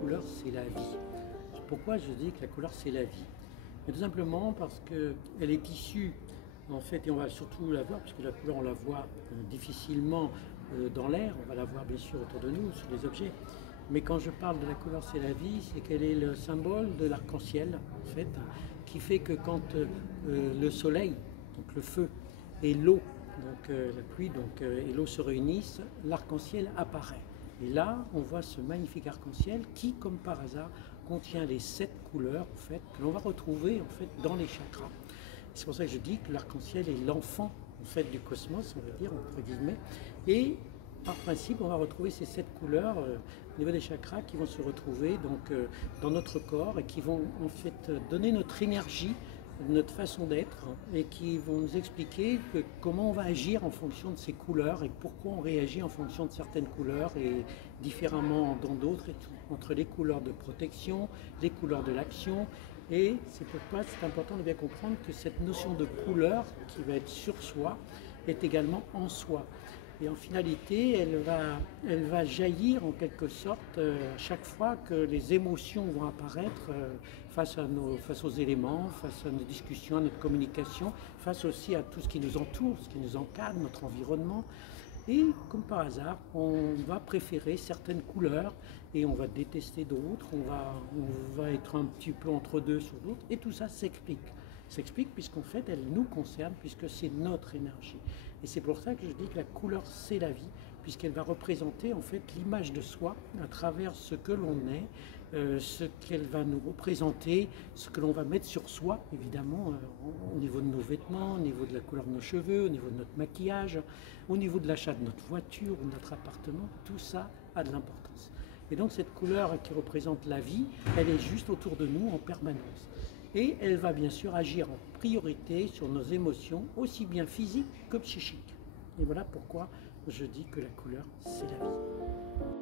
couleur c'est la vie. Alors pourquoi je dis que la couleur c'est la vie? Tout simplement parce qu'elle est issue, en fait, et on va surtout la voir, puisque la couleur on la voit difficilement dans l'air, on va la voir bien sûr autour de nous, sur les objets. Mais quand je parle de la couleur c'est la vie, c'est qu'elle est le symbole de l'arc-en-ciel, en fait, qui fait que quand le soleil, donc le feu, et l'eau, donc la pluie et l'eau se réunissent, l'arc-en-ciel apparaît. Et là, on voit ce magnifique arc-en-ciel qui, comme par hasard, contient les 7 couleurs en fait, que l'on va retrouver en fait, dans les chakras. C'est pour ça que je dis que l'arc-en-ciel est l'enfant en fait, du cosmos, on va dire, entre guillemets. Et par principe, on va retrouver ces 7 couleurs au niveau des chakras qui vont se retrouver donc, dans notre corps et qui vont en fait donner notre énergie, notre façon d'être et qui vont nous expliquer comment on va agir en fonction de ces couleurs et pourquoi on réagit en fonction de certaines couleurs et différemment dans d'autres et tout. Entre les couleurs de protection, les couleurs de l'action, et c'est pourquoi c'est important de bien comprendre que cette notion de couleur qui va être sur soi est également en soi. Et en finalité, elle va jaillir en quelque sorte à chaque fois que les émotions vont apparaître face aux éléments, face à nos discussions, à notre communication, face aussi à tout ce qui nous entoure, ce qui nous encadre, notre environnement. Et comme par hasard, on va préférer certaines couleurs et on va détester d'autres, on va être un petit peu entre deux sur d'autres, et tout ça s'explique. S'explique puisqu'en fait elle nous concerne, puisque c'est notre énergie. Et c'est pour ça que je dis que la couleur c'est la vie, puisqu'elle va représenter en fait l'image de soi à travers ce que l'on est, ce qu'elle va nous représenter, ce que l'on va mettre sur soi, évidemment, au niveau de nos vêtements, au niveau de la couleur de nos cheveux, au niveau de notre maquillage, au niveau de l'achat de notre voiture ou de notre appartement, tout ça a de l'importance. Et donc cette couleur qui représente la vie, elle est juste autour de nous en permanence. Et elle va bien sûr agir en priorité sur nos émotions, aussi bien physiques que psychiques. Et voilà pourquoi je dis que la couleur, c'est la vie.